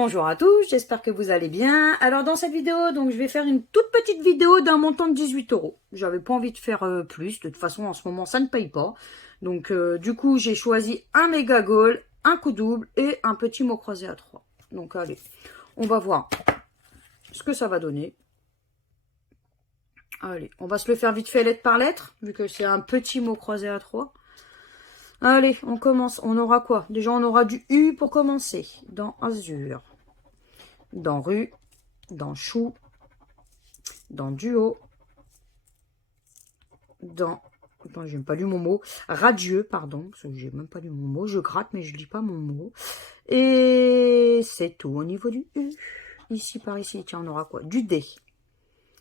Bonjour à tous, j'espère que vous allez bien. Alors dans cette vidéo, donc je vais faire une toute petite vidéo d'un montant de 18 euros. J'avais pas envie de faire plus, de toute façon en ce moment ça ne paye pas. Donc du coup j'ai choisi un méga goal, un coup double et un petit mot croisé à 3. Donc allez, on va voir ce que ça va donner. Allez, on va se le faire vite fait lettre par lettre, vu que c'est un petit mot croisé à 3. Allez, on commence. On aura quoi? Déjà, on aura du U pour commencer. Dans Azur, dans Rue, dans Chou, dans Duo, dans... Attends, j'ai même pas lu mon mot. Radieux, pardon, parce que j'ai même pas lu mon mot. Je gratte, mais je lis pas mon mot. Et c'est tout au niveau du U. Ici, par ici, tiens, on aura quoi? Du D.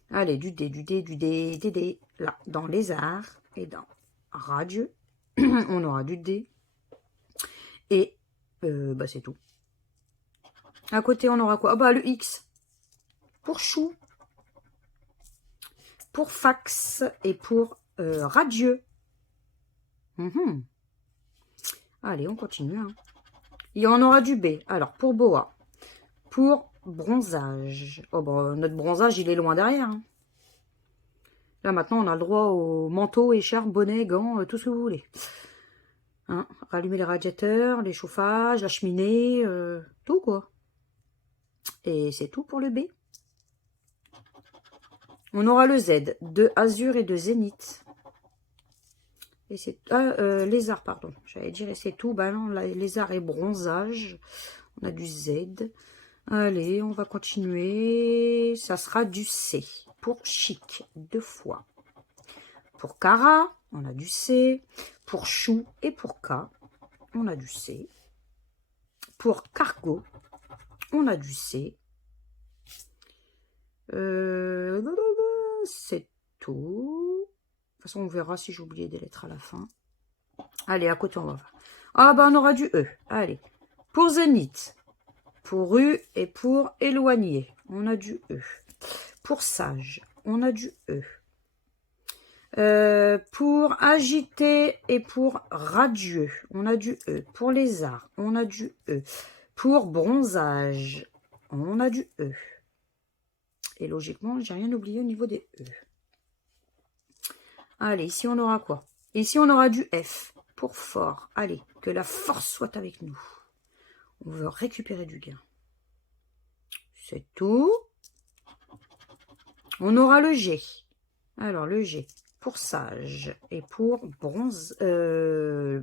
Allez, du D, du D, du D, D, D. Là, dans Lézard et dans Radieux, on aura du D. Et bah, c'est tout. À côté, on aura quoi? Ah bah, le X. Pour Chou. Pour Fax. Et pour Radieux. Allez, on continue. Hein. Il y en aura du B. Alors, pour Boa. Pour Bronzage. Oh, bah, notre bronzage, il est loin derrière. Hein. Là, maintenant, on a le droit au manteau, écharpe, bonnet, gants, tout ce que vous voulez. Hein, rallumer les radiateurs, les chauffages, la cheminée, tout quoi. Et c'est tout pour le B. On aura le Z, de Azur et de Zénith. Et c'est lézard, pardon. J'allais dire et c'est tout. Bah non, lézard et bronzage. On a du Z. Allez, on va continuer. Ça sera du C. Pour chic, 2 fois. Pour Cara, on a du C. Pour Chou et pour K, on a du C. Pour Cargo, on a du C. C'est tout. De toute façon, on verra si j'ai oublié des lettres à la fin. Allez, à côté, on va voir. Ah, bah, on aura du E. Allez. Pour Zénith, pour U et pour éloigner, on a du E. Pour Sage, on a du E. Pour agiter et pour radieux, on a du E. Pour lézard, on a du E. Pour bronzage, on a du E. Et logiquement, j'ai rien oublié au niveau des E. Allez, ici on aura quoi? Ici on aura du F. Pour fort. Allez, que la force soit avec nous. On veut récupérer du gain. C'est tout. On aura le G. Alors, le G. Pour sage et pour bronze,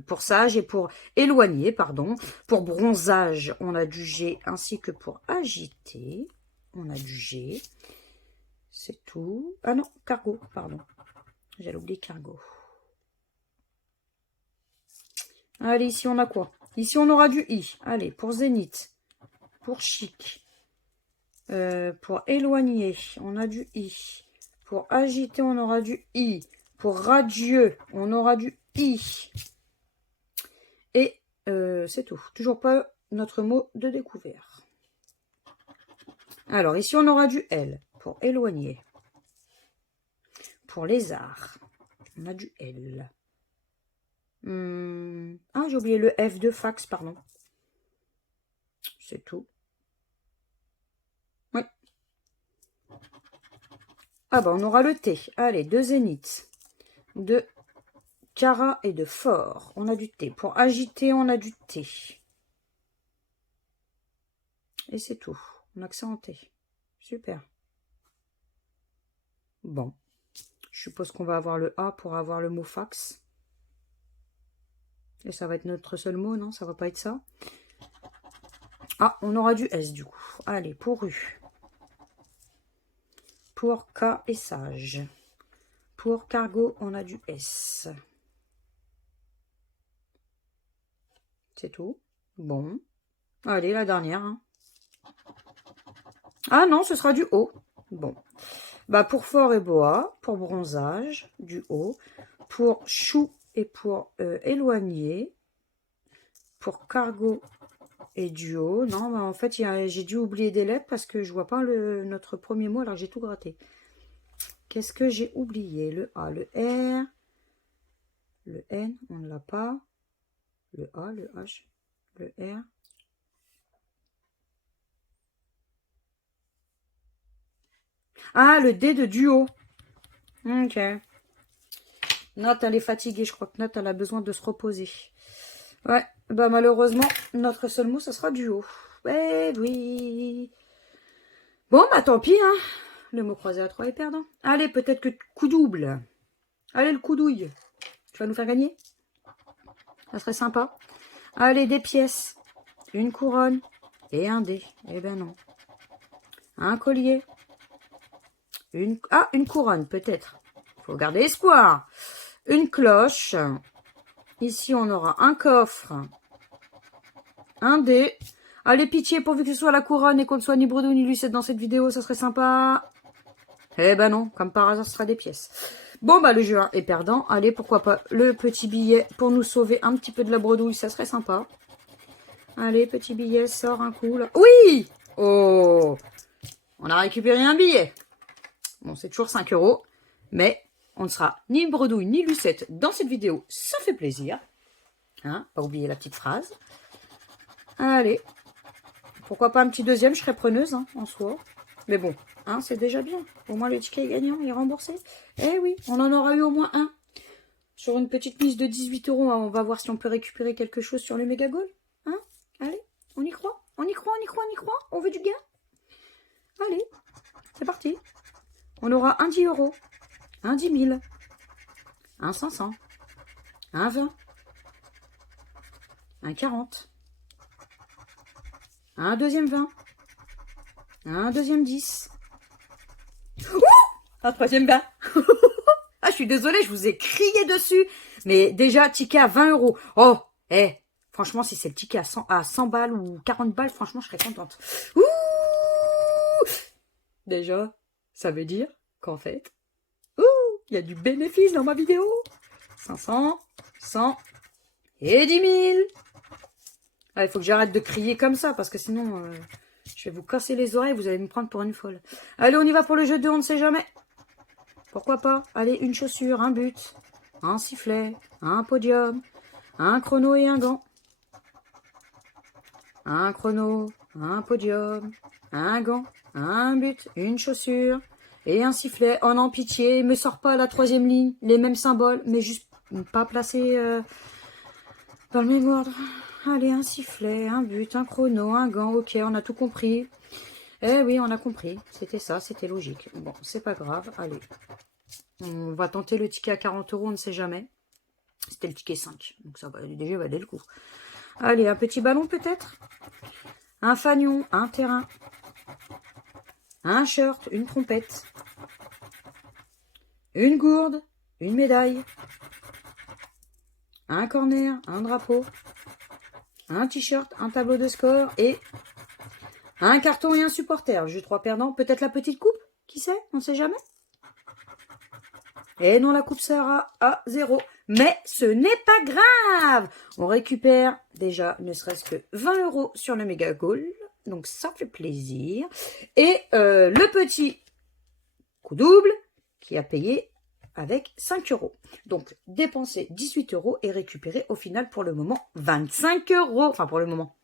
pour sage et pour éloigner, pardon. Pour bronzage, on a du G ainsi que pour agiter, on a du G. C'est tout. Ah non, cargo, pardon. J'allais oublier cargo. Allez, ici on a quoi? Ici on aura du I. Allez, pour zénith, pour chic, pour éloigner, on a du I. Pour agiter, on aura du I. Pour radieux, on aura du I. Et c'est tout. Toujours pas notre mot de découvert. Alors, ici, on aura du L. Pour éloigner. Pour lézard, on a du L. Ah, j'ai oublié le F de fax, pardon. C'est tout. Oui. Ah bah, on aura le T. Allez, de zénith. De Cara et de fort. On a du T. Pour agiter, on a du T. Et c'est tout. On a accent en T. Super. Bon. Je suppose qu'on va avoir le A pour avoir le mot fax. Et ça va être notre seul mot, non? Ça va pas être ça. Ah, on aura du S du coup. Allez, pour U. Pour K et sage. Pour cargo, on a du S. C'est tout. Bon. Allez, la dernière. Hein. Ah non, ce sera du O. Bon. Bah, pour fort et boa, pour bronzage, du O. Pour chou et pour éloigner. Pour cargo et duo. Non, bah, en fait, j'ai dû oublier des lettres parce que je vois pas notre premier mot alors que j'ai tout gratté. Qu'est-ce que j'ai oublié? Le A, le R, le N, on ne l'a pas. Le A, le H, le R. Ah, le dé de duo. Ok. Note, elle est fatiguée. Je crois que Note, elle a besoin de se reposer. Ouais, bah malheureusement, notre seul mot, ça sera duo. Eh oui. Bon, bah tant pis, hein. Le mot croisé à 3 est perdant. Allez, peut-être que coup double. Allez, le coup douille. Tu vas nous faire gagner? Ça serait sympa. Allez, des pièces. Une couronne et un dé. Eh ben non. Un collier. Une couronne, peut-être. Faut garder espoir. Une cloche. Ici, on aura un coffre. Un dé. Allez, pitié, pourvu que ce soit la couronne et qu'on ne soit ni Bredouille ni Lucette dans cette vidéo, ça serait sympa. Eh ben non, comme par hasard, ce sera des pièces. Bon, bah le jeu est perdant. Allez, pourquoi pas le petit billet pour nous sauver un petit peu de la bredouille, ça serait sympa. Allez, petit billet, sort un coup là. Oui! Oh! On a récupéré un billet. Bon, c'est toujours 5 €, mais on ne sera ni Bredouille ni Lucette dans cette vidéo. Ça fait plaisir. Hein? Pas oublier la petite phrase. Allez. Pourquoi pas un petit deuxième, je serais preneuse hein, en soi. Mais bon, hein, c'est déjà bien. Au moins le ticket est gagnant, il est remboursé. Eh oui, on en aura eu au moins un. Sur une petite mise de 18 €, on va voir si on peut récupérer quelque chose sur le méga goal. Hein? Allez, on y croit. On y croit, on y croit, on y croit. On veut du gain. Allez, c'est parti. On aura un 10 €, un 10 000, un 500, un 20, un 40, un deuxième 20, un deuxième 10, ouh, un troisième 20. Ah, je suis désolée, je vous ai crié dessus. Mais déjà, ticket à 20 €. Oh, franchement, si c'est le ticket à 100 balles ou 40 balles, franchement, je serais contente. Ouh, déjà, ça veut dire qu'en fait, il y a du bénéfice dans ma vidéo. 500, 100 et 10 000. Ah, il faut que j'arrête de crier comme ça, parce que sinon, je vais vous casser les oreilles, vous allez me prendre pour une folle. Allez, on y va pour le jeu 2, on ne sait jamais. Pourquoi pas? Allez, une chaussure, un but, un sifflet, un podium, un chrono et un gant. Un chrono, un podium, un gant, un but, une chaussure et un sifflet. Oh non, pitié, me sors pas à la troisième ligne, les mêmes symboles, mais juste pas placés dans le même ordre. Allez, un sifflet, un but, un chrono, un gant, ok, on a tout compris. Eh oui, on a compris, c'était ça, c'était logique. Bon, c'est pas grave, allez. On va tenter le ticket à 40 €, on ne sait jamais. C'était le ticket 5, donc ça va déjà valer le coup. Allez, un petit ballon peut-être? Un fanion, un terrain, un shirt, une trompette, une gourde, une médaille, un corner, un drapeau, un t-shirt, un tableau de score et un carton et un supporter. Jeu 3 perdants, peut-être la petite coupe? Qui sait? On ne sait jamais. Et non, la coupe sera à 0. Mais ce n'est pas grave. On récupère déjà ne serait-ce que 20 € sur le méga goal. Donc ça fait plaisir. Et le petit coup double qui a payé avec 5 €. Donc dépenser 18 € et récupérer au final pour le moment 25 €. Enfin pour le moment,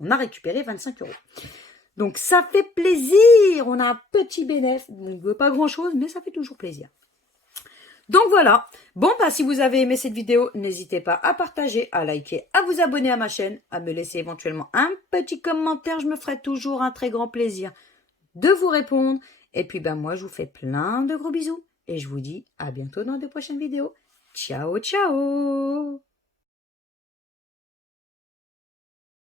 on a récupéré 25 €. Donc ça fait plaisir. On a un petit bénéfice. Donc pas grand-chose, mais ça fait toujours plaisir. Donc voilà, bon bah si vous avez aimé cette vidéo, n'hésitez pas à partager, à liker, à vous abonner à ma chaîne, à me laisser éventuellement un petit commentaire, je me ferai toujours un très grand plaisir de vous répondre. Et puis ben moi je vous fais plein de gros bisous et je vous dis à bientôt dans de prochaines vidéos. Ciao ciao.